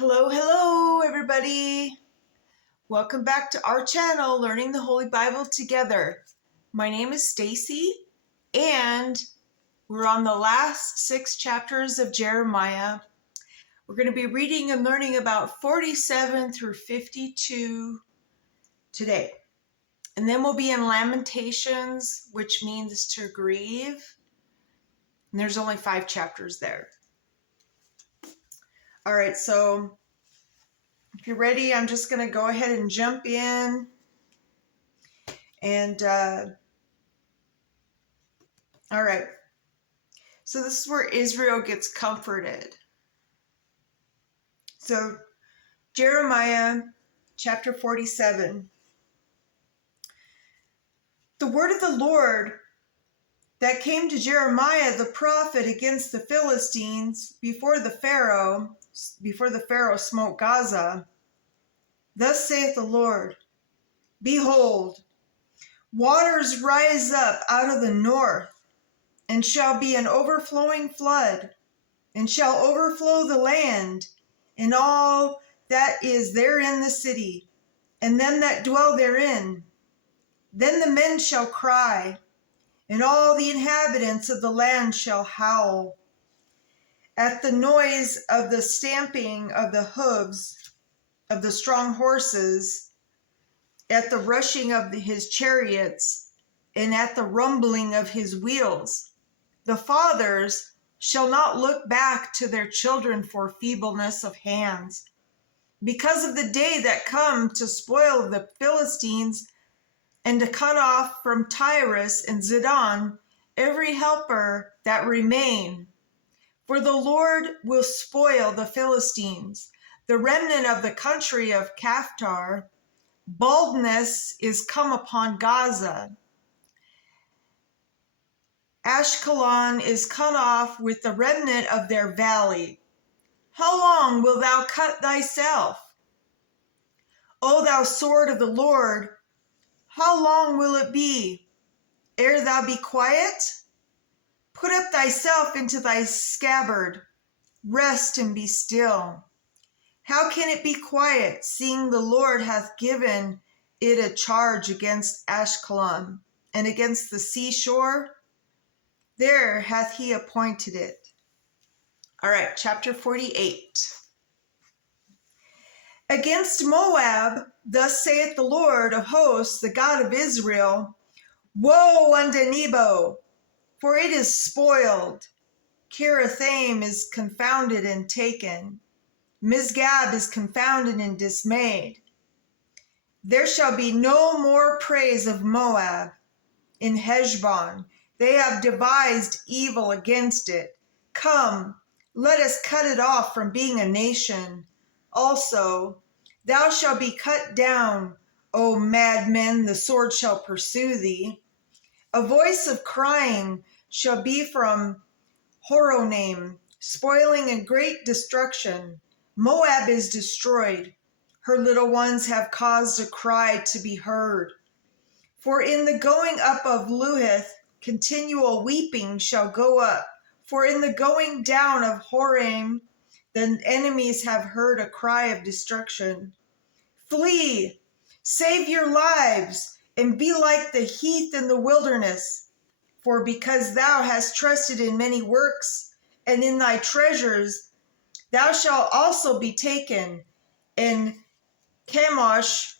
Hello, everybody. Welcome back to our channel, Learning the Holy Bible Together. My name is Stacy, and we're on the last 6 chapters of Jeremiah. We're going to be reading and learning about 47 through 52 today. And then we'll be in Lamentations, which means to grieve. And there's only 5 chapters there. All right, so if you're ready, I'm just going to go ahead and jump in. And, all right. So this is where Israel gets comforted. So Jeremiah chapter 47. The word of the Lord that came to Jeremiah the prophet against the Philistines before the Pharaoh smote Gaza. Thus saith the Lord, Behold, waters rise up out of the north, and shall be an overflowing flood, and shall overflow the land, and all that is therein the city, and them that dwell therein. Then the men shall cry, and all the inhabitants of the land shall howl. At the noise of the stamping of the hooves of the strong horses, at the rushing of his chariots, and at the rumbling of his wheels, the fathers shall not look back to their children for feebleness of hands, because of the day that come to spoil the Philistines, and to cut off from Tyrus and Zidon every helper that remain. For the Lord will spoil the Philistines, the remnant of the country of Caphtar. Baldness is come upon Gaza. Ashkelon is cut off with the remnant of their valley. How long wilt thou cut thyself? O thou sword of the Lord, how long will it be ere thou be quiet? Put up thyself into thy scabbard, rest and be still. How can it be quiet, seeing the Lord hath given it a charge against Ashkelon, and against the seashore? There hath he appointed it. All right, chapter 48. Against Moab, thus saith the Lord of hosts, the God of Israel, Woe unto Nebo, for it is spoiled. Kirithaim is confounded and taken. Misgab is confounded and dismayed. There shall be no more praise of Moab. In Heshbon they have devised evil against it. Come, let us cut it off from being a nation. Also, thou shalt be cut down, O madmen, the sword shall pursue thee. A voice of crying shall be from Horonaim, spoiling and great destruction. Moab is destroyed. Her little ones have caused a cry to be heard. For in the going up of Luhith, continual weeping shall go up. For in the going down of Horaim, the enemies have heard a cry of destruction. Flee, save your lives, and be like the heath in the wilderness. For because thou hast trusted in many works, and in thy treasures, thou shalt also be taken, and Chemosh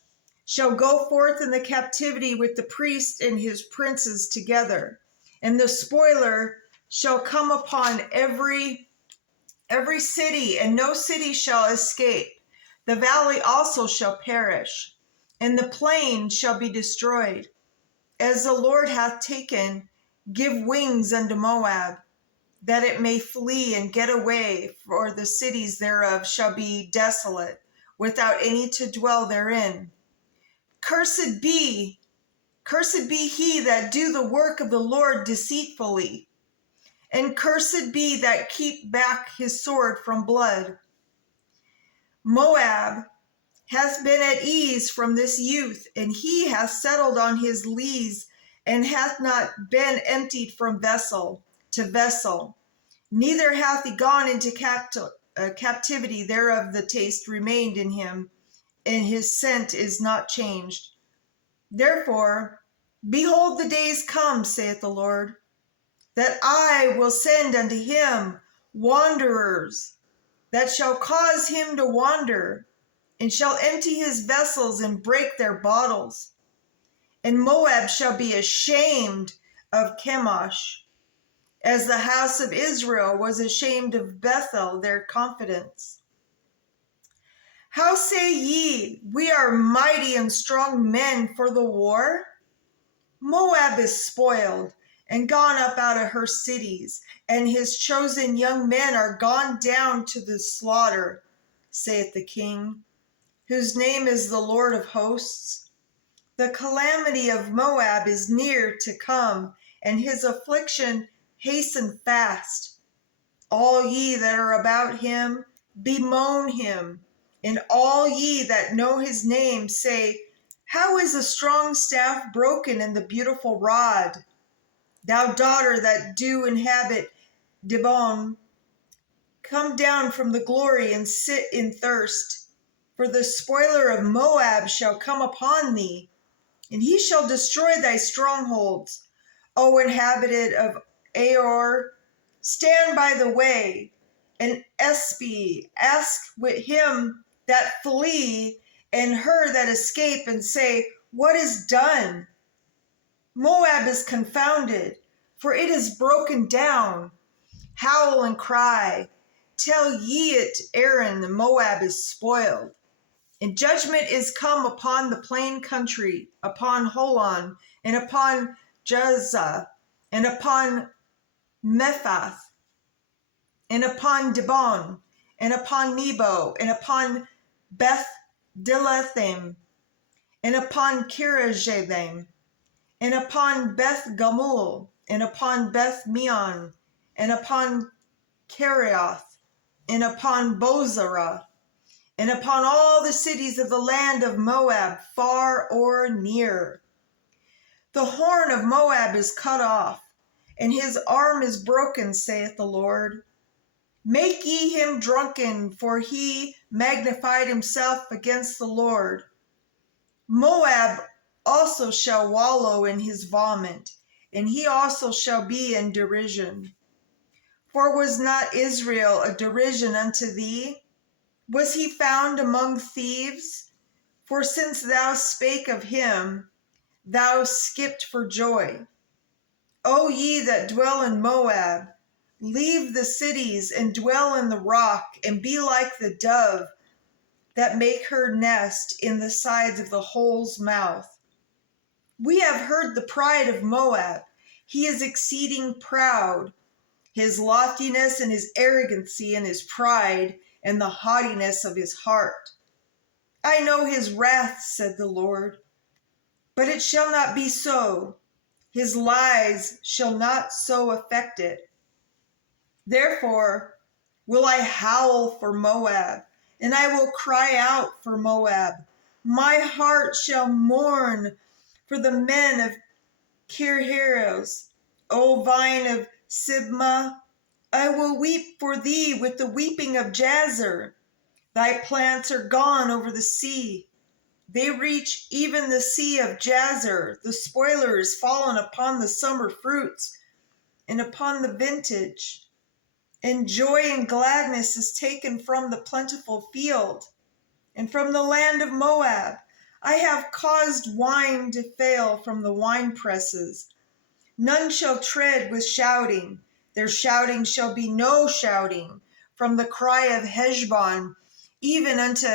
shall go forth in the captivity with the priest and his princes together, and the spoiler shall come upon every city, and no city shall escape. The valley also shall perish, and the plain shall be destroyed. As the Lord hath taken, give wings unto Moab, that it may flee and get away, for the cities thereof shall be desolate, without any to dwell therein. Cursed be he that do the work of the Lord deceitfully, and cursed be that keep back his sword from blood. Moab hath been at ease from this youth, and he hath settled on his lees, and hath not been emptied from vessel to vessel. Neither hath he gone into captivity thereof the taste remained in him, and his scent is not changed. Therefore, behold, the days come, saith the Lord, that I will send unto him wanderers, that shall cause him to wander, and shall empty his vessels and break their bottles. And Moab shall be ashamed of Chemosh, as the house of Israel was ashamed of Bethel, their confidence. How say ye, we are mighty and strong men for the war? Moab is spoiled and gone up out of her cities, and his chosen young men are gone down to the slaughter, saith the King, whose name is the Lord of hosts. The calamity of Moab is near to come, and his affliction hasten fast. All ye that are about him, bemoan him, and all ye that know his name say, how is the strong staff broken and the beautiful rod? Thou daughter that do inhabit Dibon, come down from the glory and sit in thirst. For the spoiler of Moab shall come upon thee, and he shall destroy thy strongholds. O inhabited of Aor, stand by the way, and Espy, ask with him that flee, and her that escape, and say, what is done? Moab is confounded, for it is broken down. Howl and cry, tell ye it, Aaron, the Moab is spoiled. And judgment is come upon the plain country, upon Holon, and upon Jezza, and upon Mephath, and upon Dibon, and upon Nebo, and upon Beth Dilathaim, and upon Kirjathim, and upon Beth Gamul, and upon Beth Meon, and upon Kerioth, and upon Bozrah, and upon all the cities of the land of Moab, far or near. The horn of Moab is cut off, and his arm is broken, saith the Lord. Make ye him drunken, for he magnified himself against the Lord. Moab also shall wallow in his vomit, and he also shall be in derision. For was not Israel a derision unto thee? Was he found among thieves? For since thou spake of him, thou skipped for joy. O ye that dwell in Moab, leave the cities and dwell in the rock, and be like the dove that make her nest in the sides of the hole's mouth. We have heard the pride of Moab. He is exceeding proud. His loftiness and his arrogancy and his pride and the haughtiness of his heart. I know his wrath, said the Lord, but it shall not be so. His lies shall not so affect it. Therefore will I howl for Moab, and I will cry out for Moab. My heart shall mourn for the men of Kirharos, O vine of Sibmah. I will weep for thee with the weeping of Jazer. Thy plants are gone over the sea. They reach even the sea of Jazer. The spoiler is fallen upon the summer fruits and upon the vintage. And joy and gladness is taken from the plentiful field and from the land of Moab. I have caused wine to fail from the wine presses. None shall tread with shouting. Their shouting shall be no shouting. From the cry of Heshbon, even unto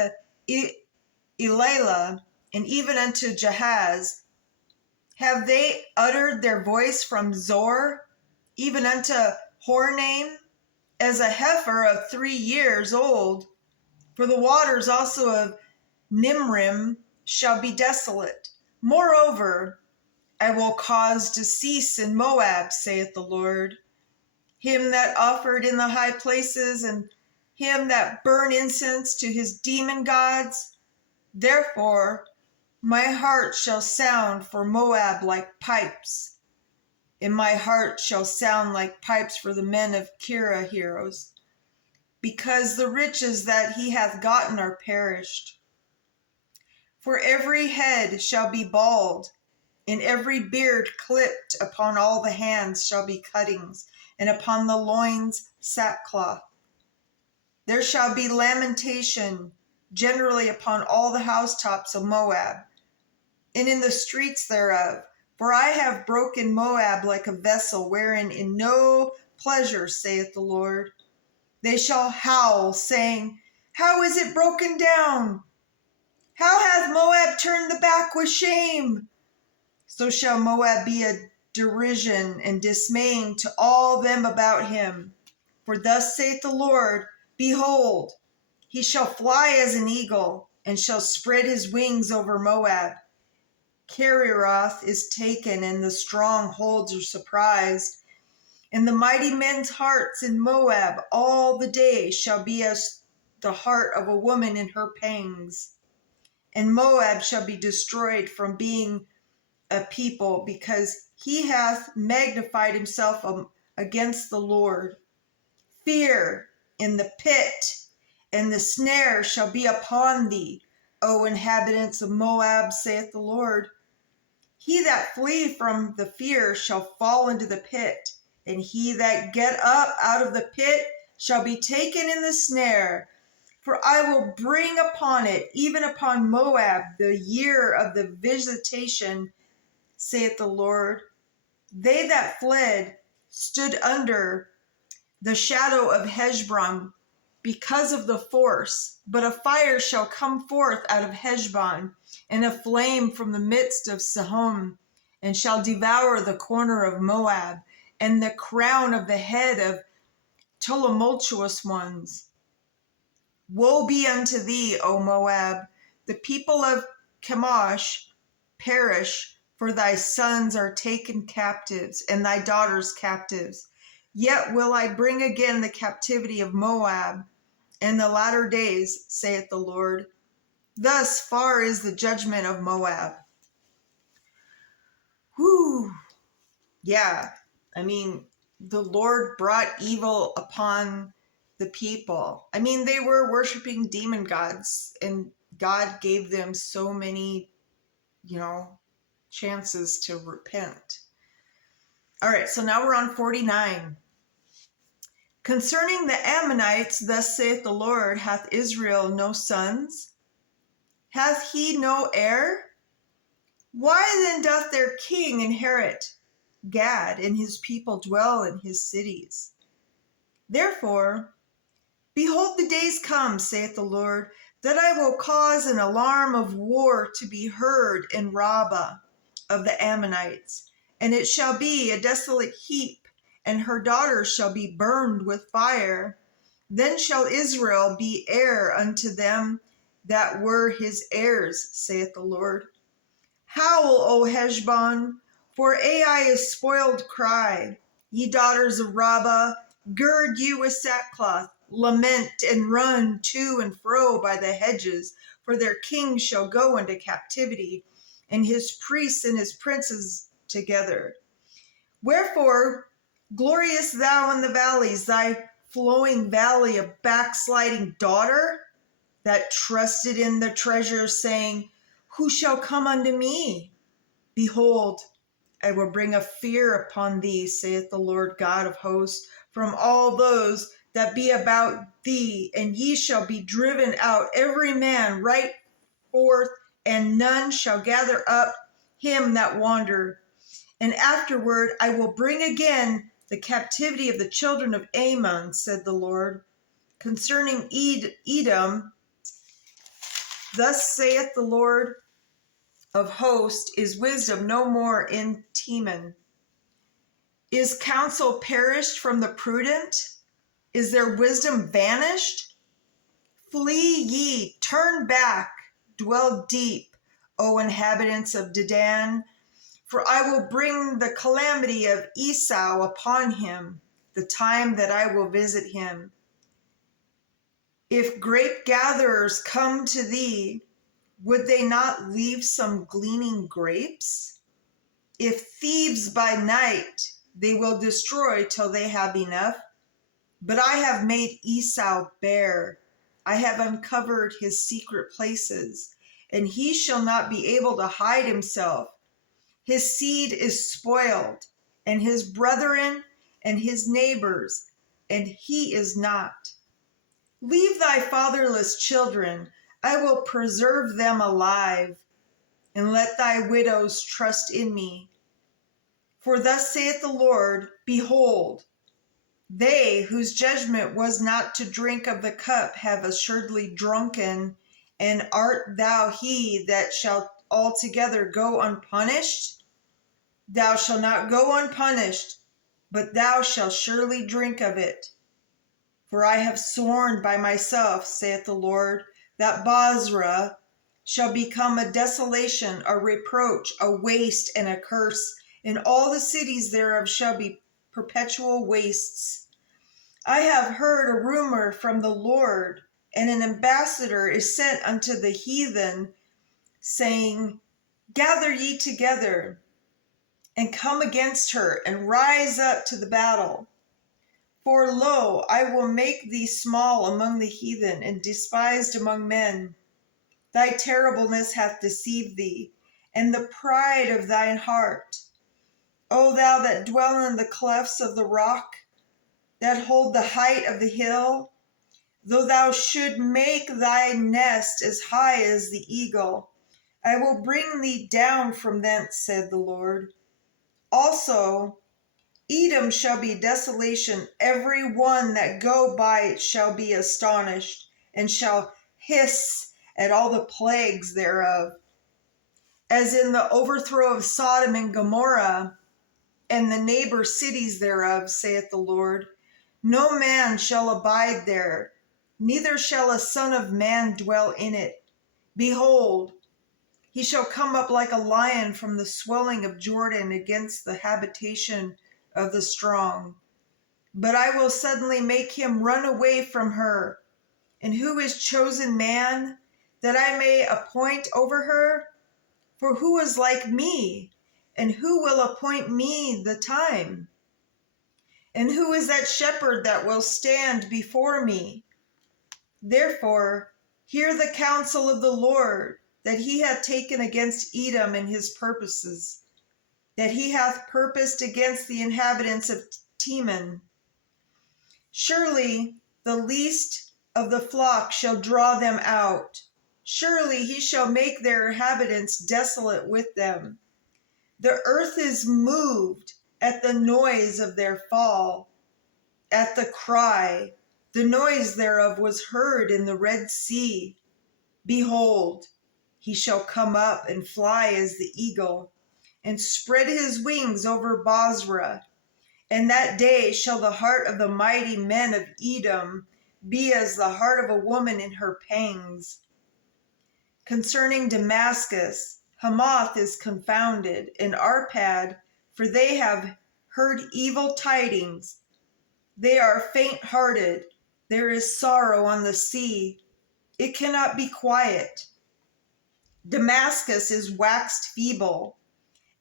Elilah, and even unto Jahaz, have they uttered their voice from Zor, even unto Hornaim, as a heifer of 3 years old. For the waters also of Nimrim shall be desolate. Moreover, I will cause to cease in Moab, saith the Lord, him that offered in the high places, and him that burn incense to his demon gods. Therefore my heart shall sound for Moab like pipes, and my heart shall sound like pipes for the men of Kirharos. because the riches that he hath gotten are perished. For every head shall be bald, and every beard clipped; upon all the hands shall be cuttings, and upon the loins sackcloth. There shall be lamentation generally upon all the housetops of Moab, and in the streets thereof. For I have broken Moab like a vessel wherein in no pleasure, saith the Lord. They shall howl, saying, How is it broken down? How hath Moab turned the back with shame? So shall Moab be a derision and dismaying to all them about him. For thus saith the Lord, Behold, he shall fly as an eagle, and shall spread his wings over Moab. Kerioth is taken, and the strongholds are surprised. And the mighty men's hearts in Moab all the day shall be as the heart of a woman in her pangs. And Moab shall be destroyed from being a people, because he hath magnified himself against the Lord. Fear in the pit and the snare shall be upon thee, O inhabitants of Moab, saith the Lord. He that flee from the fear shall fall into the pit, and he that get up out of the pit shall be taken in the snare. For I will bring upon it, even upon Moab, the year of the visitation, saith the Lord. They that fled stood under the shadow of Heshbon because of the force. But a fire shall come forth out of Heshbon, and a flame from the midst of Sihon, and shall devour the corner of Moab, and the crown of the head of tumultuous ones. Woe be unto thee, O Moab! The people of Chemosh perish, for thy sons are taken captives, and thy daughters captives. Yet will I bring again the captivity of Moab in the latter days, saith the Lord. Thus far is the judgment of Moab. Whew. Yeah, I mean, the Lord brought evil upon the people. I mean, they were worshiping demon gods, and God gave them so many, chances to repent. All right, so now we're on 49. Concerning the Ammonites, thus saith the Lord, hath Israel no sons? Hath he no heir? Why then doth their king inherit Gad, and his people dwell in his cities? Therefore, behold, the days come, saith the Lord, that I will cause an alarm of war to be heard in Rabbah of the Ammonites, and it shall be a desolate heap, and her daughters shall be burned with fire. Then shall Israel be heir unto them that were his heirs, saith the Lord. Howl, O Heshbon, for Ai is spoiled cry. Ye daughters of Rabbah, gird you with sackcloth, lament and run to and fro by the hedges, for their king shall go into captivity, and his priests and his princes together. Wherefore, glorious thou in the valleys, thy flowing valley of backsliding daughter, that trusted in the treasure, saying, Who shall come unto me? Behold, I will bring a fear upon thee, saith the Lord God of hosts, from all those that be about thee, and ye shall be driven out every man right forth, and none shall gather up him that wander. And afterward I will bring again the captivity of the children of Ammon, said the Lord. Concerning Edom, thus saith the Lord of hosts, is wisdom no more in Teman? Is counsel perished from the prudent? Is their wisdom vanished? Flee ye, turn back, dwell deep, O inhabitants of Dedan, for I will bring the calamity of Esau upon him, the time that I will visit him. If grape gatherers come to thee, would they not leave some gleaning grapes? If thieves by night, they will destroy till they have enough. But I have made Esau bare. I have uncovered his secret places, and he shall not be able to hide himself. His seed is spoiled, and his brethren and his neighbors, and he is not. Leave thy fatherless children, I will preserve them alive, and let thy widows trust in me. For thus saith the Lord, behold, they whose judgment was not to drink of the cup have assuredly drunken, and art thou he that shall altogether go unpunished? Thou shalt not go unpunished, but thou shalt surely drink of it. For I have sworn by myself, saith the Lord, that Bozrah shall become a desolation, a reproach, a waste, and a curse, and all the cities thereof shall be perpetual wastes. I have heard a rumor from the Lord, and an ambassador is sent unto the heathen, saying, gather ye together, and come against her, and rise up to the battle. For lo, I will make thee small among the heathen, and despised among men. Thy terribleness hath deceived thee, and the pride of thine heart. O thou that dwell in the clefts of the rock, that hold the height of the hill, though thou should make thy nest as high as the eagle, I will bring thee down from thence, said the Lord. Also, Edom shall be desolation, every one that go by it shall be astonished, and shall hiss at all the plagues thereof. As in the overthrow of Sodom and Gomorrah, and the neighbor cities thereof, saith the Lord. No man shall abide there, neither shall a son of man dwell in it. Behold, he shall come up like a lion from the swelling of Jordan against the habitation of the strong. But I will suddenly make him run away from her. And who is chosen man, that I may appoint over her? For who is like me, and who will appoint me the time? And who is that shepherd that will stand before me? Therefore, hear the counsel of the Lord, that he hath taken against Edom in his purposes, that he hath purposed against the inhabitants of Teman. Surely the least of the flock shall draw them out. Surely he shall make their inhabitants desolate with them. The earth is moved at the noise of their fall, at the cry. The noise thereof was heard in the Red Sea. Behold, he shall come up and fly as the eagle, and spread his wings over Bozrah. And that day shall the heart of the mighty men of Edom be as the heart of a woman in her pangs. Concerning Damascus, Hamath is confounded, and Arpad, for they have heard evil tidings. They are faint-hearted. There is sorrow on the sea. It cannot be quiet. Damascus is waxed feeble,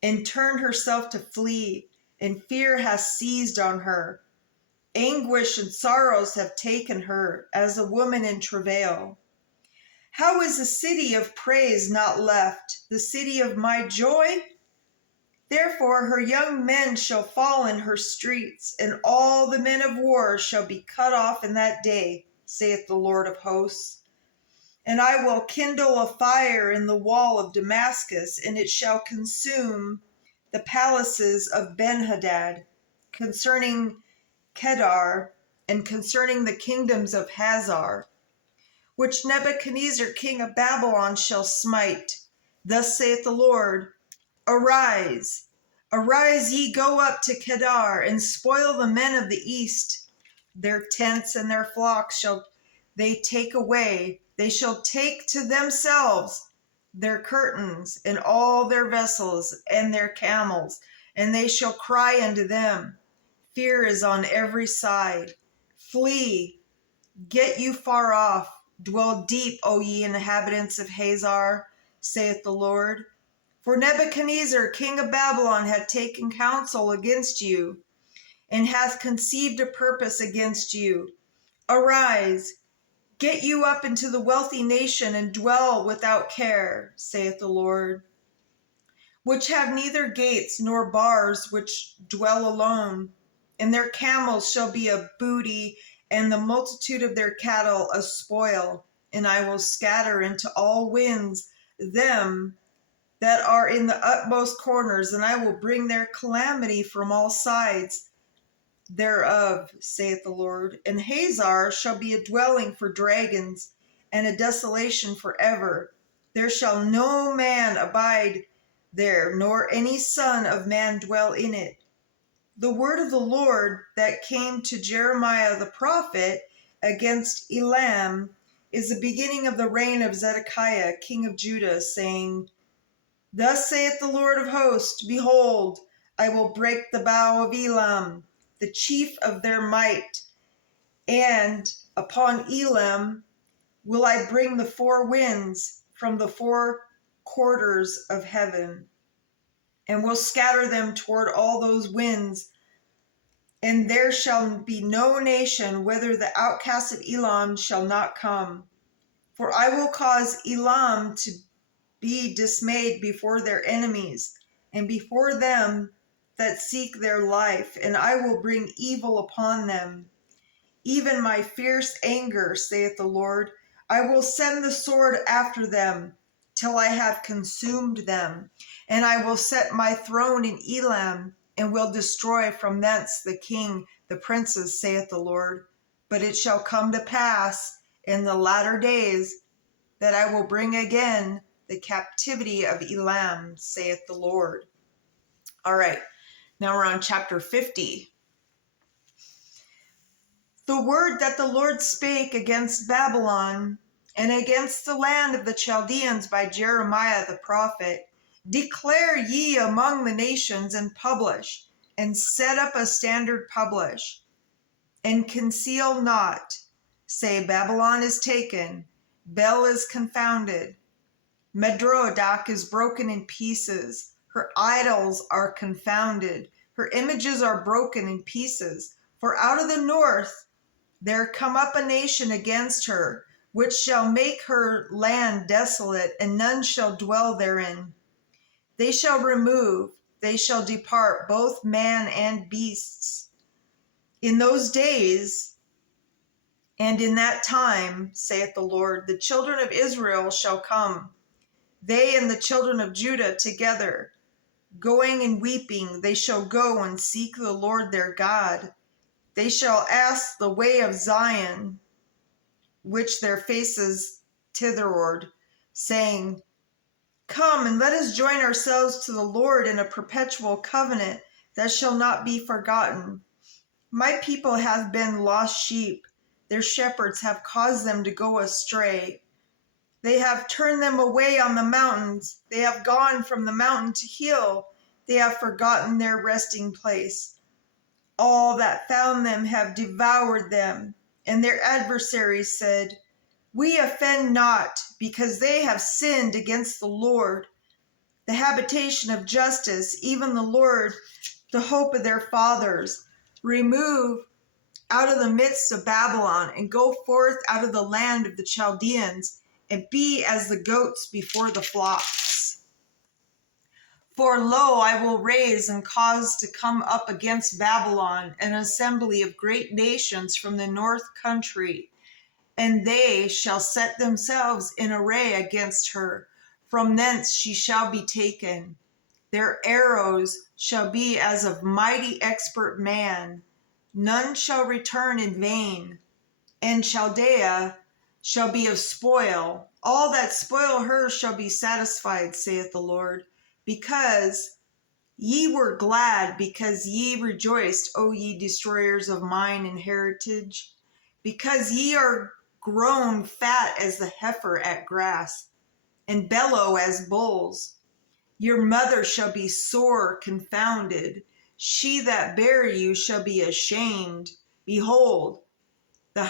and turned herself to flee, and fear hath seized on her. Anguish and sorrows have taken her, as a woman in travail. How is the city of praise not left, the city of my joy? Therefore her young men shall fall in her streets, and all the men of war shall be cut off in that day, saith the Lord of hosts. And I will kindle a fire in the wall of Damascus, and it shall consume the palaces of Benhadad, concerning Kedar, and concerning the kingdoms of Hazar, which Nebuchadnezzar king of Babylon shall smite. Thus saith the Lord, Arise, arise ye, go up to Kedar, and spoil the men of the east. Their tents and their flocks shall they take away. They shall take to themselves their curtains, and all their vessels, and their camels, and they shall cry unto them. Fear is on every side. Flee, get you far off. Dwell deep, O ye inhabitants of Hazar, saith the Lord. For Nebuchadnezzar king of Babylon hath taken counsel against you, and hath conceived a purpose against you. Arise, get you up into the wealthy nation, and dwell without care, saith the Lord, which have neither gates nor bars, which dwell alone. And their camels shall be a booty, and the multitude of their cattle a spoil. And I will scatter into all winds them that are in the utmost corners, and I will bring their calamity from all sides thereof, saith the Lord. And Hazar shall be a dwelling for dragons, and a desolation forever. There shall no man abide there, nor any son of man dwell in it. The word of the Lord that came to Jeremiah the prophet against Elam is the beginning of the reign of Zedekiah, king of Judah, saying, Thus saith the Lord of hosts, Behold, I will break the bow of Elam, the chief of their might, and upon Elam will I bring the four winds from the four quarters of heaven, and will scatter them toward all those winds. And there shall be no nation whither the outcasts of Elam shall not come. For I will cause Elam to be dismayed before their enemies, and before them that seek their life, and I will bring evil upon them. Even my fierce anger, saith the Lord, I will send the sword after them, till I have consumed them. And I will set my throne in Elam, and will destroy from thence the king, the princes, saith the Lord. But it shall come to pass in the latter days that I will bring again the captivity of Elam, saith the Lord. All right, now we're on chapter 50. The word that the Lord spake against Babylon and against the land of the Chaldeans by Jeremiah the prophet. Declare ye among the nations, and publish, and set up a standard, publish, and conceal not. Say, Babylon is taken, Bel is confounded, Medrodak is broken in pieces, her idols are confounded, her images are broken in pieces. For out of the north there come up a nation against her, which shall make her land desolate, and none shall dwell therein. They shall remove, they shall depart, both man and beasts. In those days and in that time, saith the Lord, the children of Israel shall come, they and the children of Judah together. Going and weeping, they shall go and seek the Lord their God. They shall ask the way of Zion, which their faces thitherward, saying, Come and let us join ourselves to the Lord in a perpetual covenant that shall not be forgotten. My people have been lost sheep. Their shepherds have caused them to go astray. They have turned them away on the mountains. They have gone from the mountain to hill. They have forgotten their resting place. All that found them have devoured them, and their adversaries said, We offend not, because they have sinned against the Lord, the habitation of justice, even the Lord, the hope of their fathers. Remove out of the midst of Babylon, and go forth out of the land of the Chaldeans, and be as the goats before the flocks. For lo, I will raise and cause to come up against Babylon an assembly of great nations from the north country, and they shall set themselves in array against her. From thence she shall be taken. Their arrows shall be as of mighty expert man. None shall return in vain. And Chaldea shall be of spoil. All that spoil her shall be satisfied, saith the Lord. Because ye were glad, because ye rejoiced, O ye destroyers of mine inheritance. Because ye are grown fat as the heifer at grass, and bellow as bulls. Your mother shall be sore confounded. She that bare you shall be ashamed. Behold, the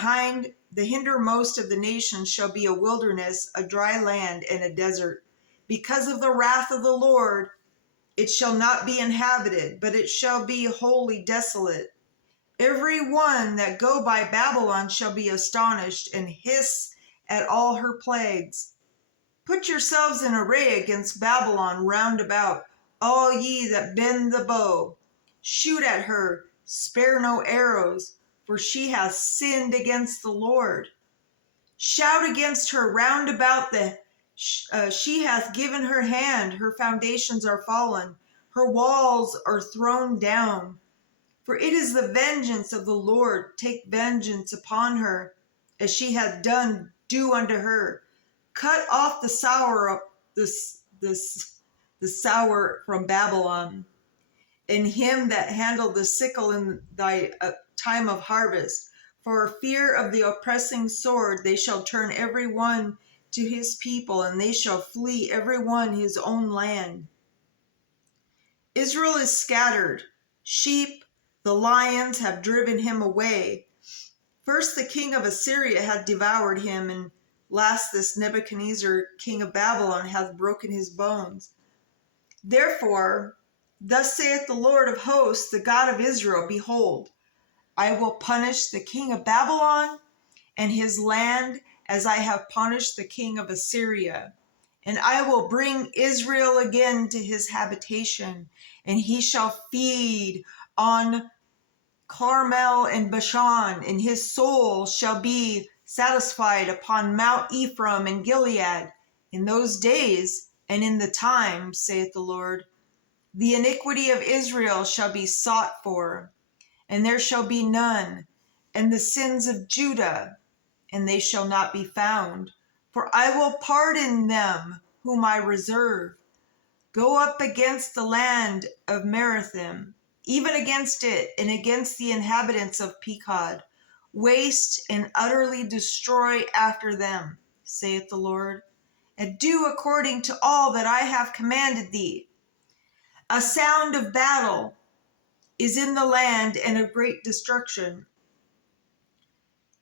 hindermost of the nations shall be a wilderness, a dry land, and a desert. Because of the wrath of the Lord, it shall not be inhabited, but it shall be wholly desolate. Every one that go by Babylon shall be astonished and hiss at all her plagues. Put yourselves in array against Babylon round about, all ye that bend the bow. Shoot at her, spare no arrows, for she hath sinned against the Lord. Shout against her round about she hath given her hand, her foundations are fallen, her walls are thrown down. For it is the vengeance of the Lord, take vengeance upon her, as she hath done, do unto her. Cut off the sour from Babylon, and him that handled the sickle in thy time of harvest. For fear of the oppressing sword, they shall turn every one to his people, and they shall flee every one his own land. Israel is scattered. Sheep, the lions have driven him away. First the king of Assyria hath devoured him, and last this Nebuchadnezzar, king of Babylon, hath broken his bones. Therefore, thus saith the Lord of hosts, the God of Israel, behold, I will punish the king of Babylon and his land as I have punished the king of Assyria. And I will bring Israel again to his habitation, and he shall feed on Carmel and Bashan, and his soul shall be satisfied upon Mount Ephraim and Gilead. In those days and in the time, saith the Lord, the iniquity of Israel shall be sought for, and there shall be none, and the sins of Judah, and they shall not be found. For I will pardon them whom I reserve. Go up against the land of Merathim, even against it, and against the inhabitants of Pekod. Waste and utterly destroy after them, saith the Lord, and do according to all that I have commanded thee. A sound of battle is in the land, and of great destruction.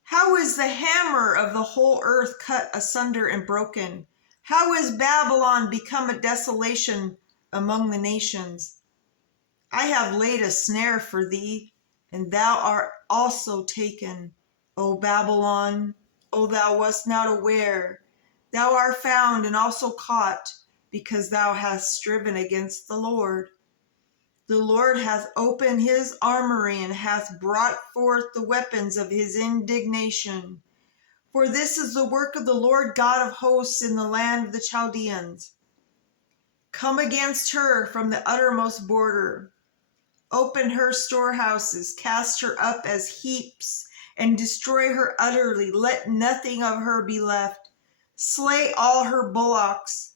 How is the hammer of the whole earth cut asunder and broken? How is Babylon become a desolation among the nations? I have laid a snare for thee, and thou art also taken, O Babylon. O thou wast not aware. Thou art found and also caught, because thou hast striven against the Lord. The Lord hath opened his armory, and hath brought forth the weapons of his indignation. For this is the work of the Lord God of hosts in the land of the Chaldeans. Come against her from the uttermost border. Open her storehouses, cast her up as heaps, and destroy her utterly. Let nothing of her be left. Slay all her bullocks.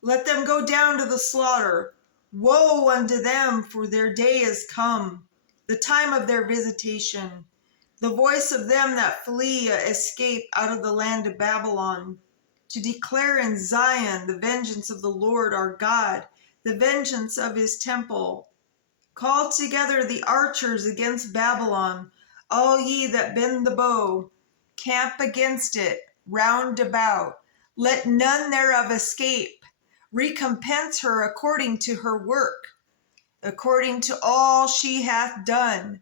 Let them go down to the slaughter. Woe unto them, for their day is come, the time of their visitation. The voice of them that flee escape out of the land of Babylon, to declare in Zion the vengeance of the Lord our God, the vengeance of his temple. Call together the archers against Babylon, all ye that bend the bow. Camp against it round about. Let none thereof escape. Recompense her according to her work, according to all she hath done.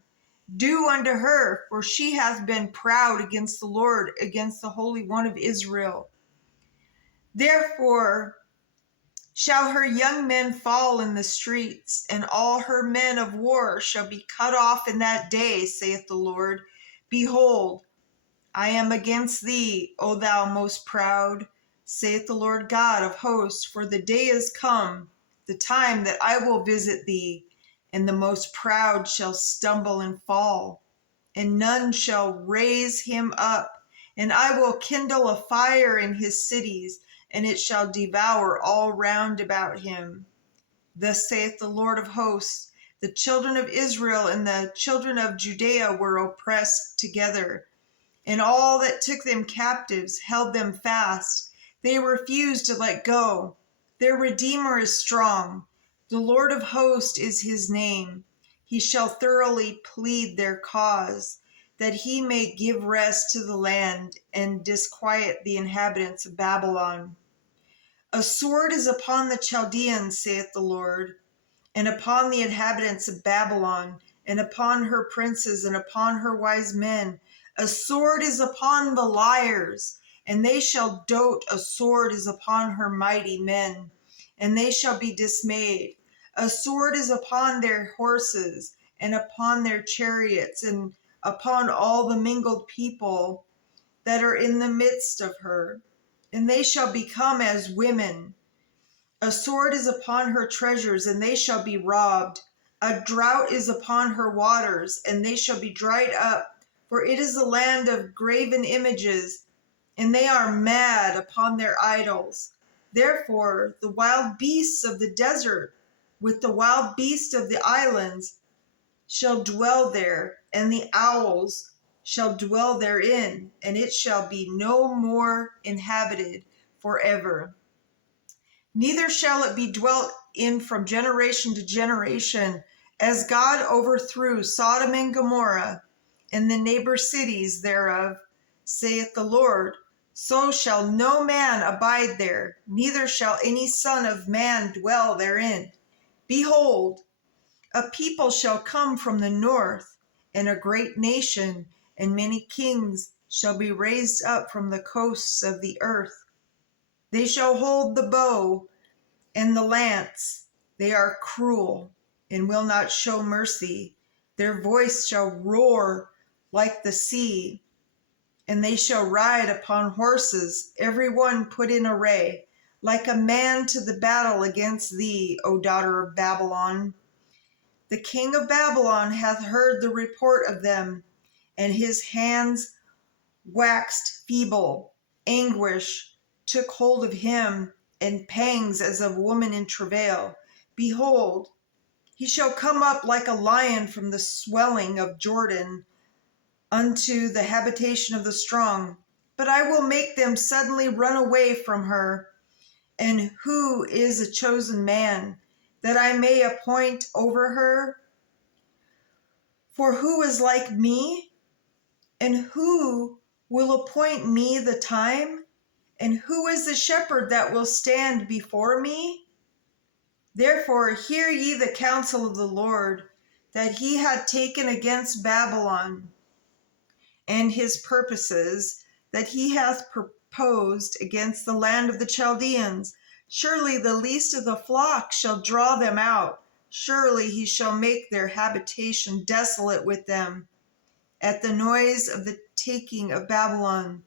Do unto her, for she hath been proud against the Lord, against the Holy One of Israel. Therefore shall her young men fall in the streets, and all her men of war shall be cut off in that day, saith the Lord. Behold, I am against thee, O thou most proud, saith the Lord God of hosts, for the day is come, the time that I will visit thee, and the most proud shall stumble and fall, and none shall raise him up. And I will kindle a fire in his cities, and it shall devour all round about him. Thus saith the Lord of hosts, the children of Israel and the children of Judea were oppressed together, and all that took them captives held them fast. They refused to let go. Their Redeemer is strong. The Lord of hosts is his name. He shall thoroughly plead their cause, that he may give rest to the land and disquiet the inhabitants of Babylon. A sword is upon the Chaldeans, saith the Lord, and upon the inhabitants of Babylon, and upon her princes, and upon her wise men. A sword is upon the liars, and they shall dote. A sword is upon her mighty men, and they shall be dismayed. A sword is upon their horses, and upon their chariots, and upon all the mingled people that are in the midst of her, and they shall become as women. A sword is upon her treasures, and they shall be robbed. A drought is upon her waters, and they shall be dried up. For it is a land of graven images, and they are mad upon their idols. Therefore the wild beasts of the desert, with the wild beasts of the islands, shall dwell there, and the owls shall dwell therein, and it shall be no more inhabited forever. Neither shall it be dwelt in from generation to generation, as God overthrew Sodom and Gomorrah and the neighbor cities thereof, saith the Lord. So shall no man abide there, neither shall any son of man dwell therein. Behold, a people shall come from the north, and a great nation, and many kings shall be raised up from the coasts of the earth. They shall hold the bow and the lance. They are cruel and will not show mercy. Their voice shall roar like the sea, and they shall ride upon horses, every one put in array, like a man to the battle against thee, O daughter of Babylon. The king of Babylon hath heard the report of them, and his hands waxed feeble. Anguish took hold of him, and pangs as of woman in travail. Behold, he shall come up like a lion from the swelling of Jordan unto the habitation of the strong. But I will make them suddenly run away from her. And who is a chosen man, that I may appoint over her? For who is like me? And who will appoint me the time? And who is the shepherd that will stand before me? Therefore hear ye the counsel of the Lord, that he had taken against Babylon, and his purposes that he hath proposed against the land of the Chaldeans. Surely the least of the flock shall draw them out. Surely he shall make their habitation desolate with them. At the noise of the taking of Babylon,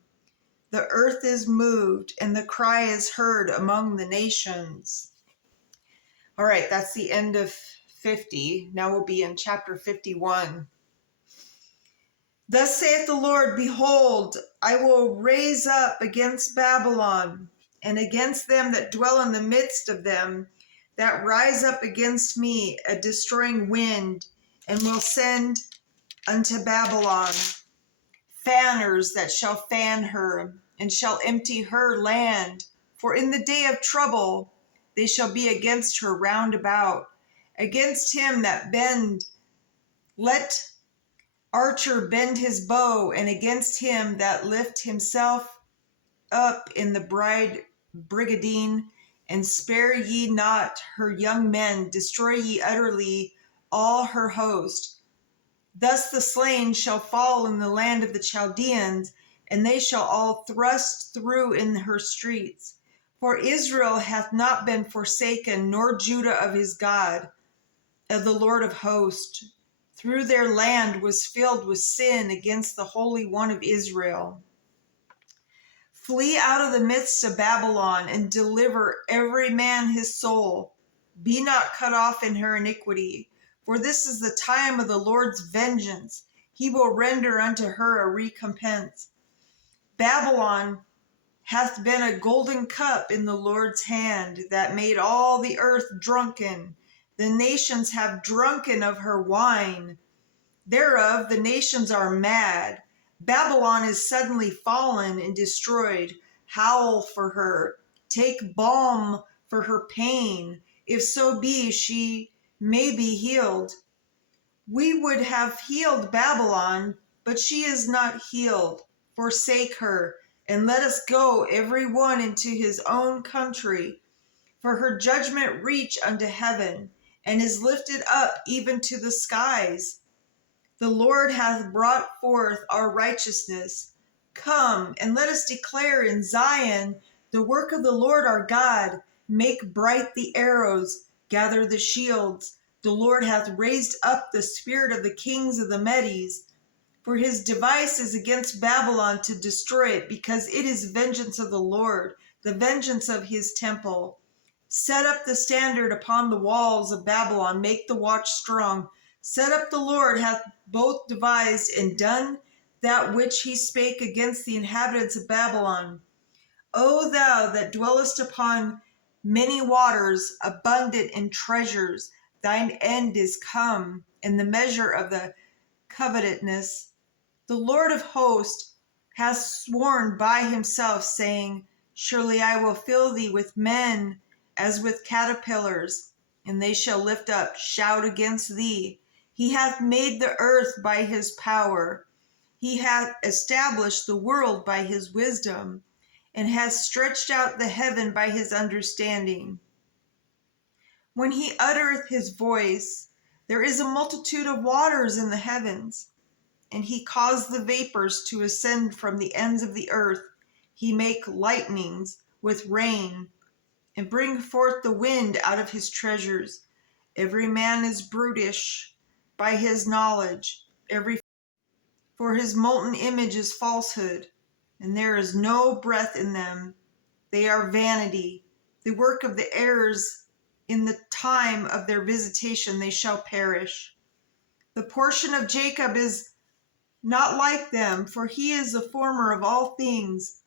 the earth is moved, and the cry is heard among the nations. All right, that's the end of 50. Now we'll be in chapter 51. Thus saith the Lord, behold, I will raise up against Babylon, and against them that dwell in the midst of them, that rise up against me, a destroying wind, and will send unto Babylon fanners that shall fan her, and shall empty her land. For in the day of trouble they shall be against her round about. Against him that bend, let archer bend his bow, and against him that lift himself up in the brigandine, and spare ye not her young men, destroy ye utterly all her host. Thus the slain shall fall in the land of the Chaldeans, and they shall all thrust through in her streets. For Israel hath not been forsaken, nor Judah of his God, of the Lord of hosts. Through their land was filled with sin against the Holy One of Israel. Flee out of the midst of Babylon, and deliver every man his soul. Be not cut off in her iniquity. For this is the time of the Lord's vengeance. He will render unto her a recompense. Babylon hath been a golden cup in the Lord's hand, that made all the earth drunken. The nations have drunken of her wine. Thereof the nations are mad. Babylon is suddenly fallen and destroyed. Howl for her. Take balm for her pain, if so be she may be healed. We would have healed Babylon, but she is not healed. Forsake her, and let us go every one into his own country. For her judgment reach unto heaven, and is lifted up even to the skies. The Lord hath brought forth our righteousness. Come, and let us declare in Zion the work of the Lord our God. Make bright the arrows, gather the shields. The Lord hath raised up the spirit of the kings of the Medes. For his device is against Babylon to destroy it, because it is vengeance of the Lord, the vengeance of his temple. Set up the standard upon the walls of Babylon, make the watch strong. Set up, the Lord hath both devised and done that which he spake against the inhabitants of Babylon. O thou that dwellest upon many waters, abundant in treasures, thine end is come, in the measure of the covetousness. The Lord of hosts hath sworn by himself, saying, Surely I will fill thee with men as with caterpillars, and they shall lift up shout against thee. He hath made the earth by his power. He hath established the world by his wisdom, and hath stretched out the heaven by his understanding. When he uttereth his voice, there is a multitude of waters in the heavens. And he caused the vapors to ascend from the ends of the earth. He make lightnings with rain, and bring forth the wind out of his treasures. Every man is brutish by his knowledge. For his molten image is falsehood, and there is no breath in them. They are vanity, the work of the heirs. In the time of their visitation they shall perish. The portion of Jacob is not like them, for he is the former of all things,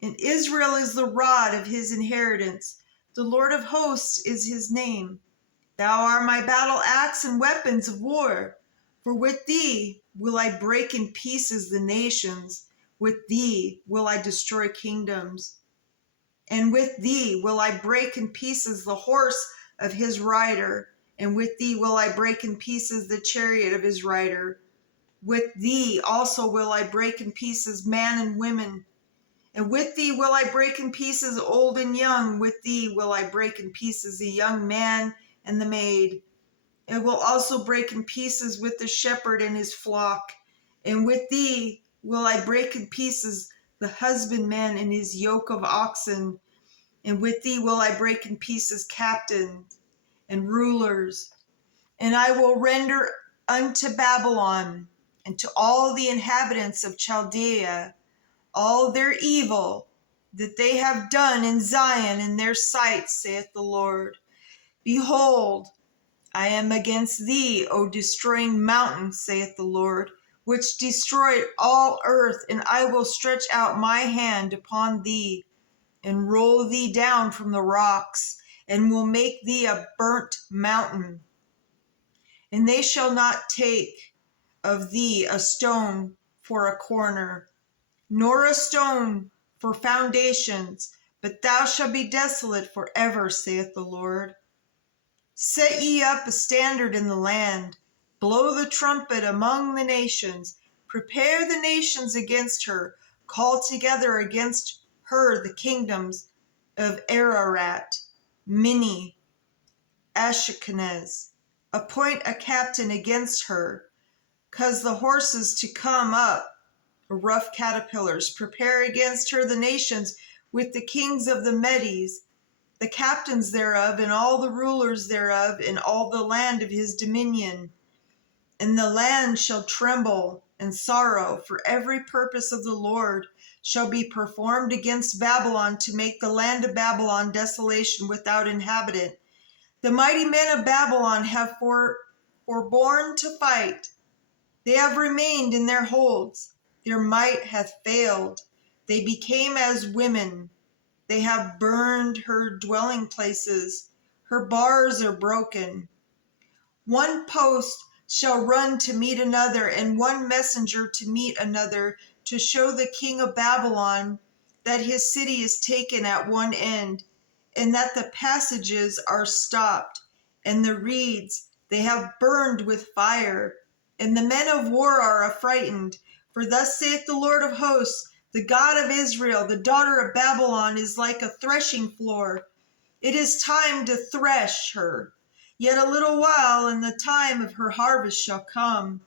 and Israel is the rod of his inheritance. The Lord of hosts is his name. Thou art my battle axe and weapons of war. For with thee will I break in pieces the nations, with thee will I destroy kingdoms, and with thee will I break in pieces the horse of his rider, and with thee will I break in pieces the chariot of his rider. With thee also will I break in pieces man and women, and with thee will I break in pieces old and young. With thee will I break in pieces the young man and the maid. It will also break in pieces with the shepherd and his flock. And with thee will I break in pieces the husbandman and his yoke of oxen. And with thee will I break in pieces captains and rulers. And I will render unto Babylon and to all the inhabitants of Chaldea all their evil that they have done in Zion in their sight, saith the Lord. Behold, I am against thee, O destroying mountain, saith the Lord, which destroyed all earth, and I will stretch out my hand upon thee, and roll thee down from the rocks, and will make thee a burnt mountain. And they shall not take of thee a stone for a corner, nor a stone for foundations, but thou shalt be desolate forever, saith the Lord. Set ye up a standard in the land, blow the trumpet among the nations, prepare the nations against her, call together against her the kingdoms of Ararat, Minni, Ashkenaz. Appoint a captain against her, cause the horses to come up, rough caterpillars. Prepare against her the nations with the kings of the Medes, the captains thereof, and all the rulers thereof, in all the land of his dominion. And the land shall tremble and sorrow, for every purpose of the Lord shall be performed against Babylon, to make the land of Babylon desolation without inhabitant. The mighty men of Babylon have forborne to fight. They have remained in their holds. Their might hath failed. They became as women. They have burned her dwelling places. Her bars are broken. One post shall run to meet another, and one messenger to meet another, to show the king of Babylon that his city is taken at one end, and that the passages are stopped, and the reeds they have burned with fire, and the men of war are affrighted. For thus saith the Lord of hosts, the God of Israel, the daughter of Babylon is like a threshing floor. It is time to thresh her. Yet a little while, and the time of her harvest shall come.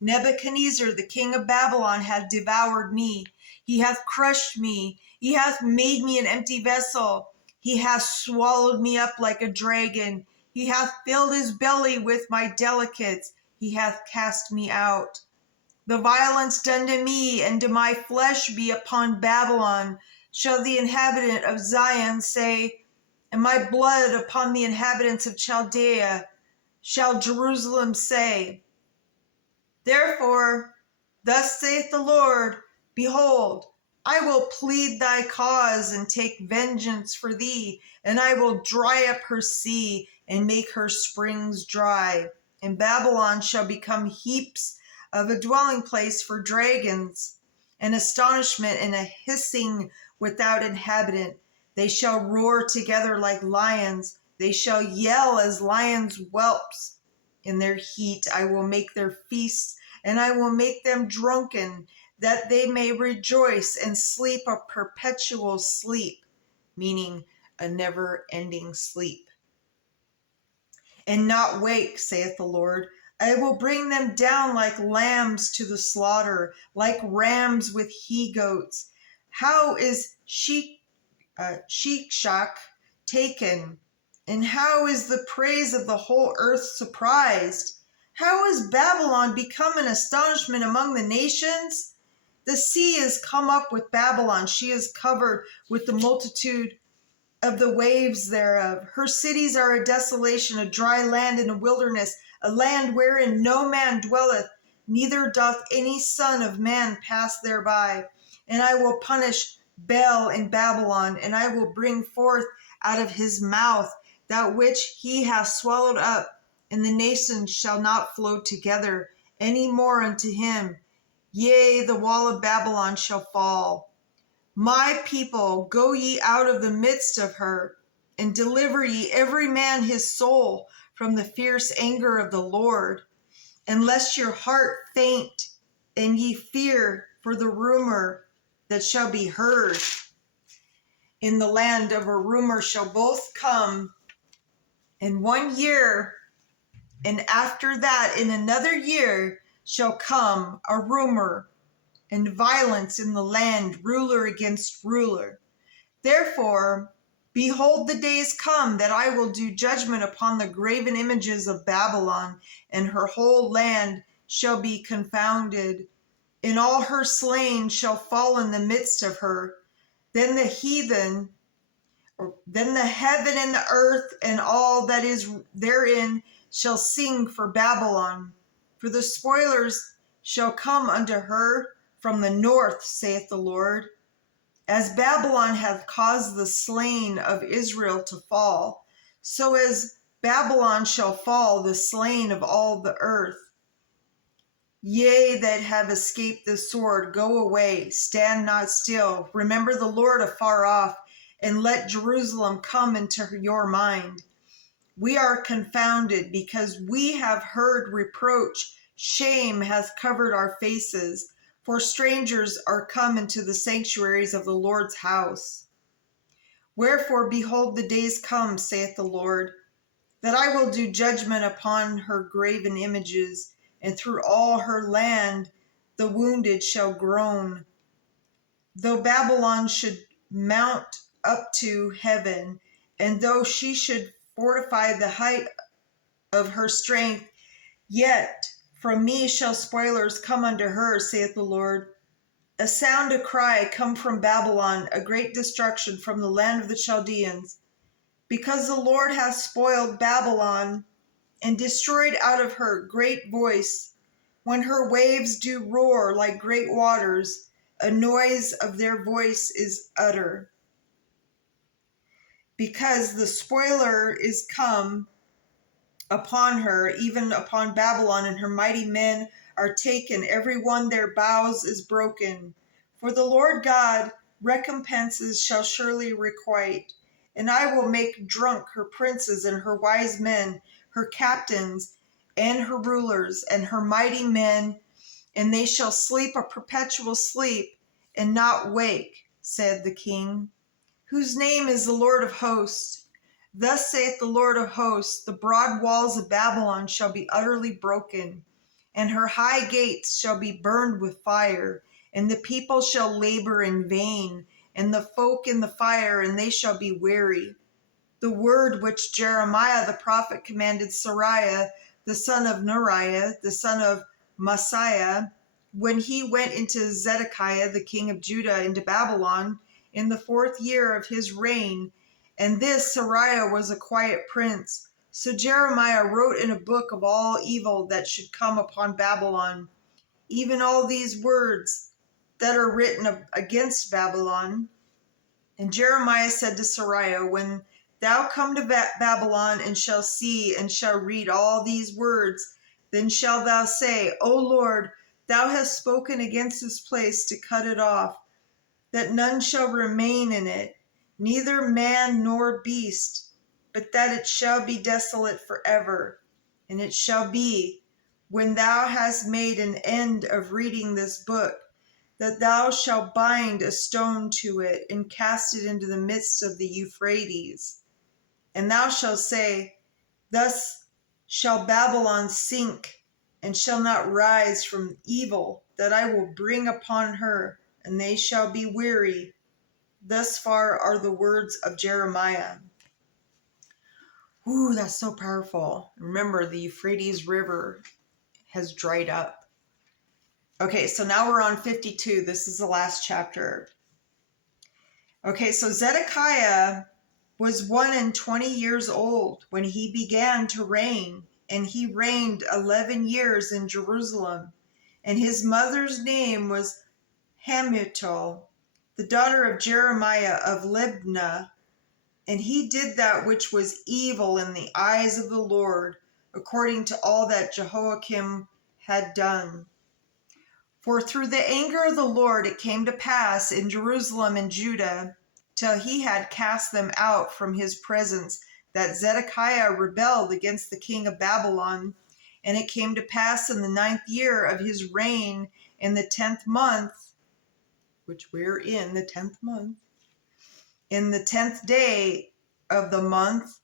Nebuchadnezzar, the king of Babylon, hath devoured me. He hath crushed me. He hath made me an empty vessel. He hath swallowed me up like a dragon. He hath filled his belly with my delicates. He hath cast me out. The violence done to me and to my flesh be upon Babylon, shall the inhabitant of Zion say, and my blood upon the inhabitants of Chaldea, shall Jerusalem say. Therefore, thus saith the Lord, behold, I will plead thy cause and take vengeance for thee, and I will dry up her sea and make her springs dry. And Babylon shall become heaps of a dwelling place for dragons, an astonishment and a hissing without inhabitant. They shall roar together like lions. They shall yell as lions' whelps. In their heat I will make their feasts, and I will make them drunken, that they may rejoice and sleep a perpetual sleep, meaning a never-ending sleep, and not wake, saith the Lord. I will bring them down like lambs to the slaughter, like rams with he-goats. How is Shishak taken? And how is the praise of the whole earth surprised? How is Babylon become an astonishment among the nations? The sea is come up with Babylon. She is covered with the multitude of the waves thereof. Her cities are a desolation, a dry land and a wilderness, a land wherein no man dwelleth, neither doth any son of man pass thereby. And I will punish Bel in Babylon, and I will bring forth out of his mouth that which he hath swallowed up, and the nations shall not flow together any more unto him. Yea, the wall of Babylon shall fall. My people, go ye out of the midst of her, and deliver ye every man his soul from the fierce anger of the Lord. And lest your heart faint, and ye fear for the rumor that shall be heard. In the land of a rumor shall both come in 1 year, and after that in another year shall come a rumor and violence in the land, ruler against ruler. Therefore, behold, the days come that I will do judgment upon the graven images of Babylon, and her whole land shall be confounded, and all her slain shall fall in the midst of her. Then the heaven and the earth and all that is therein shall sing for Babylon. For the spoilers shall come unto her from the north, saith the Lord. As Babylon hath caused the slain of Israel to fall, so as Babylon shall fall the slain of all the earth. Ye that have escaped the sword, go away, stand not still. Remember the Lord afar off, and let Jerusalem come into your mind. We are confounded because we have heard reproach. Shame hath covered our faces, for strangers are come into the sanctuaries of the Lord's house. Wherefore, behold, the days come, saith the Lord, that I will do judgment upon her graven images, and through all her land the wounded shall groan. Though Babylon should mount up to heaven, and though she should fortify the height of her strength, yet from me shall spoilers come unto her, saith the Lord. A sound, a cry come from Babylon, a great destruction from the land of the Chaldeans. Because the Lord hath spoiled Babylon, and destroyed out of her great voice, when her waves do roar like great waters, a noise of their voice is utter. Because the spoiler is come upon her, even upon Babylon, and her mighty men are taken, every one their bows is broken. For the Lord God recompenses shall surely requite, and I will make drunk her princes and her wise men, her captains and her rulers and her mighty men, and they shall sleep a perpetual sleep and not wake, said the King, whose name is the Lord of hosts. Thus saith the Lord of hosts, the broad walls of Babylon shall be utterly broken, and her high gates shall be burned with fire, and the people shall labor in vain, and the folk in the fire, and they shall be weary. The word which Jeremiah the prophet commanded Seraiah, the son of Neriah, the son of Messiah, when he went into Zedekiah, the king of Judah, into Babylon, in the 4th year of his reign. And this Seraiah was a quiet prince. So Jeremiah wrote in a book of all evil that should come upon Babylon, even all these words that are written against Babylon. And Jeremiah said to Seraiah, when thou come to Babylon and shall see and shall read all these words, then shalt thou say, O Lord, thou hast spoken against this place to cut it off, that none shall remain in it, neither man nor beast, but that it shall be desolate forever. And it shall be, when thou hast made an end of reading this book, that thou shalt bind a stone to it and cast it into the midst of the Euphrates. And thou shalt say, thus shall Babylon sink, and shall not rise from evil that I will bring upon her, and they shall be weary. Thus far are the words of Jeremiah. Ooh, that's so powerful. Remember, the Euphrates River has dried up. Okay, so now we're on 52. This is the last chapter. Okay, so Zedekiah was 21 years old when he began to reign, and he reigned 11 years in Jerusalem. And his mother's name was Hamutal, the daughter of Jeremiah of Libnah. And he did that which was evil in the eyes of the Lord, according to all that Jehoiakim had done. For through the anger of the Lord it came to pass in Jerusalem and Judah, till he had cast them out from his presence, that Zedekiah rebelled against the king of Babylon. And it came to pass in the 9th year of his reign, in the 10th month, which we're in the 10th month, in the 10th day of the month,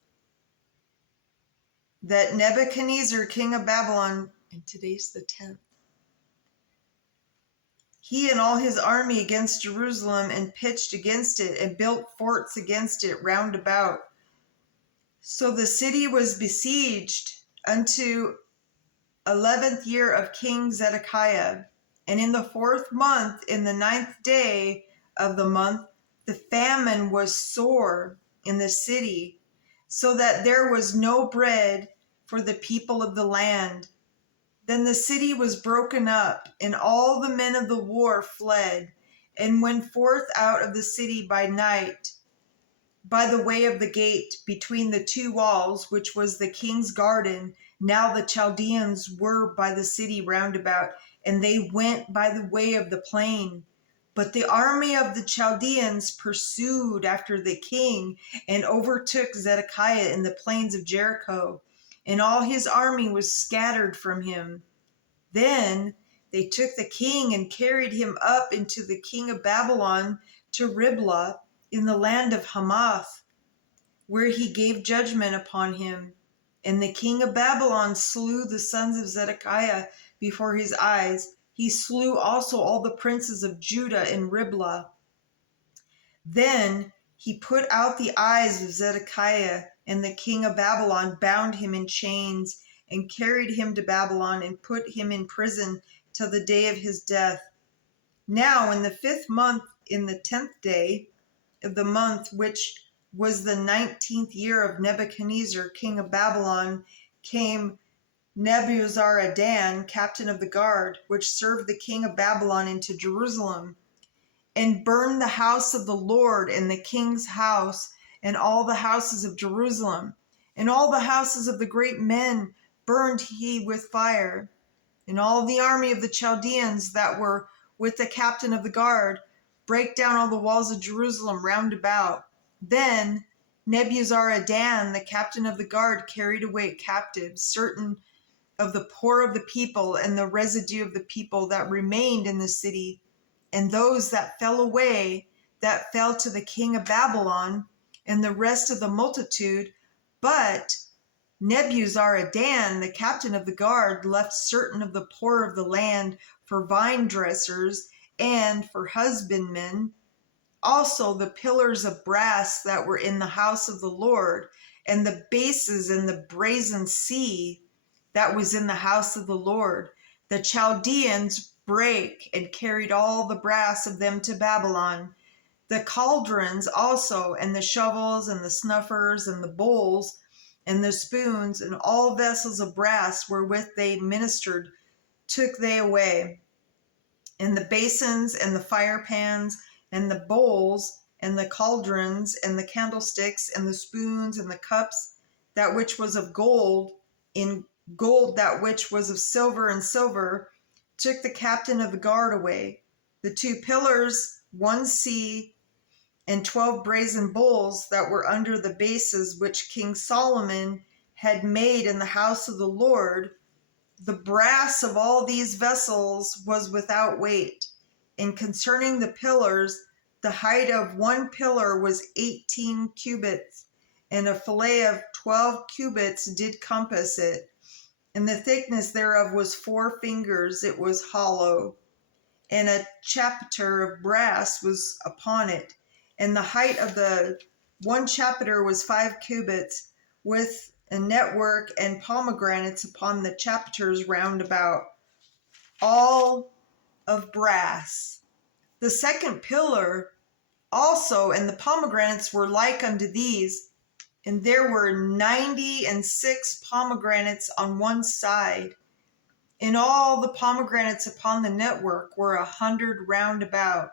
that Nebuchadnezzar, king of Babylon, and today's the 10th, he and all his army against Jerusalem, and pitched against it, and built forts against it round about. So the city was besieged unto 11th year of King Zedekiah. And in the 4th month, in the 9th day of the month, the famine was sore in the city, so that there was no bread for the people of the land. Then the city was broken up, and all the men of the war fled, and went forth out of the city by night, by the way of the gate between the 2 walls, which was the king's garden. Now the Chaldeans were by the city round about, and they went by the way of the plain. But the army of the Chaldeans pursued after the king, and overtook Zedekiah in the plains of Jericho, and all his army was scattered from him. Then they took the king and carried him up into the king of Babylon to Riblah in the land of Hamath, where he gave judgment upon him. And the king of Babylon slew the sons of Zedekiah before his eyes. He slew also all the princes of Judah in Riblah. Then he put out the eyes of Zedekiah, and the king of Babylon bound him in chains, and carried him to Babylon, and put him in prison till the day of his death. Now in the 5th month, in the 10th day of the month, which was the 19th year of Nebuchadnezzar, king of Babylon, came Nebuzaradan, captain of the guard, which served the king of Babylon, into Jerusalem, and burned the house of the Lord, and the king's house, and all the houses of Jerusalem, and all the houses of the great men burned he with fire. And all the army of the Chaldeans that were with the captain of the guard brake down all the walls of Jerusalem round about. Then Nebuzaradan, the captain of the guard, carried away captives certain of the poor of the people, and the residue of the people that remained in the city, and those that fell away, that fell to the king of Babylon, and the rest of the multitude. But Nebuzaradan, the captain of the guard, left certain of the poor of the land for vine dressers and for husbandmen, also the pillars of brass that were in the house of the Lord, and the bases and the brazen sea that was in the house of the Lord. The Chaldeans brake and carried all the brass of them to Babylon. The cauldrons also, and the shovels, and the snuffers, and the bowls, and the spoons, and all vessels of brass wherewith they ministered, took they away. And the basins, and the fire pans, and the bowls, and the cauldrons, and the candlesticks, and the spoons, and the cups, that which was of gold, in gold that which was of silver in silver, took the captain of the guard away. The 2 pillars, 1 sea, and 12 brazen bowls that were under the bases which King Solomon had made in the house of the Lord. The brass of all these vessels was without weight. And concerning the pillars, the height of 1 pillar was 18 cubits, and a fillet of 12 cubits did compass it. And the thickness thereof was 4 fingers, it was hollow. And a chapiter of brass was upon it. And the height of the 1 chapiter was 5 cubits, with a network and pomegranates upon the chapiters round about, all of brass. The 2nd pillar also, and the pomegranates were like unto these, and there were 96 pomegranates on one side, and all the pomegranates upon the network were 100 round about.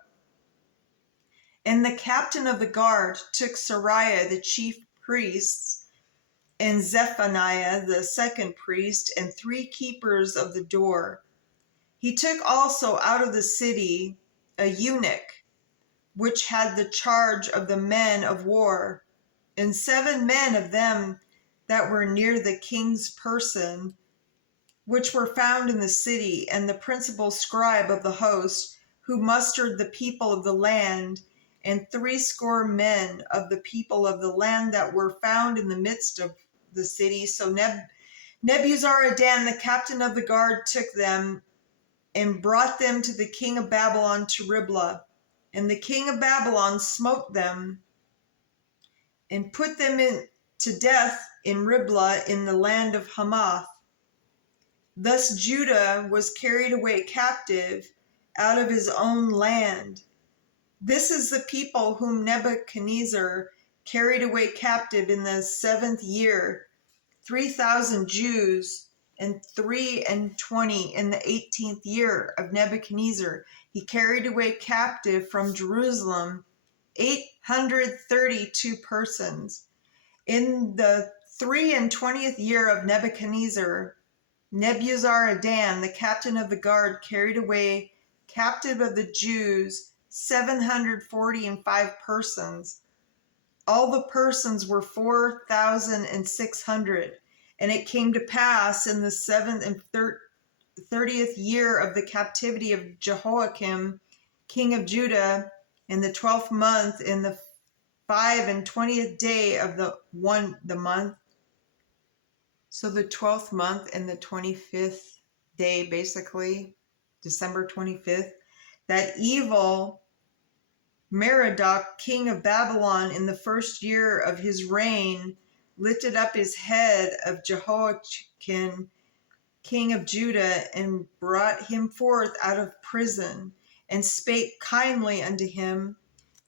And the captain of the guard took Sariah the chief priest, and Zephaniah the 2nd priest, and 3 keepers of the door. He took also out of the city a eunuch, which had the charge of the men of war, and 7 men of them that were near the king's person, which were found in the city, and the principal scribe of the host, who mustered the people of the land, and 80 men of the people of the land that were found in the midst of the city. So Nebuzaradan, the captain of the guard, took them and brought them to the king of Babylon to Riblah. And the king of Babylon smote them and put them to death in Riblah in the land of Hamath. Thus Judah was carried away captive out of his own land. This is the people whom Nebuchadnezzar carried away captive in the 7th year, 3,000 Jews, and 23 in the 18th year of Nebuchadnezzar. He carried away captive from Jerusalem 832 persons. In the 23rd year of Nebuchadnezzar, Nebuzaradan, the captain of the guard, carried away captive of the Jews 745 persons. All the persons were 4,600. And it came to pass in the 7th and 30th year of the captivity of Jehoiakim, king of Judah, in the 12th month, in the 25th day of the month. So the 12th month and the 25th day, basically, December 25th, that evil Merodach, king of Babylon, in the 1st year of his reign, lifted up his head of Jehoiakim, king of Judah, and brought him forth out of prison, and spake kindly unto him,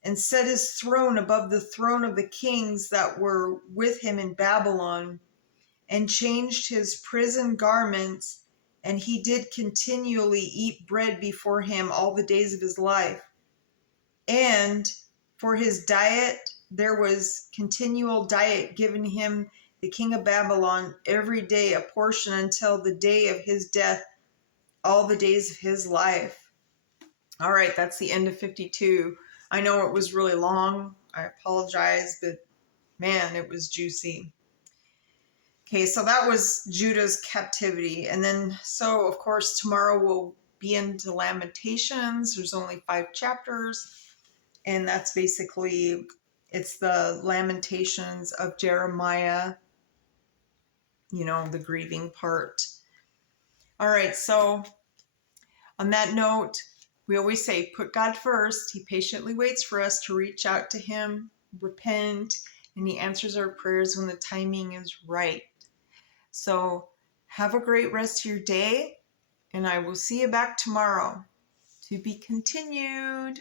and set his throne above the throne of the kings that were with him in Babylon, and changed his prison garments, and he did continually eat bread before him all the days of his life. And for his diet, there was continual diet given him, the king of Babylon, every day a portion until the day of his death, all the days of his life. All right, that's the end of 52. I know it was really long. I apologize, but man, it was juicy. Okay, so that was Judah's captivity. And then, so of course, tomorrow we'll be into Lamentations. There's only 5 chapters. And that's basically, it's the Lamentations of Jeremiah. the grieving part. All right, so on that note, we always say, put God first. He patiently waits for us to reach out to him, repent, and he answers our prayers when the timing is right. So have a great rest of your day, and I will see you back tomorrow. To be continued.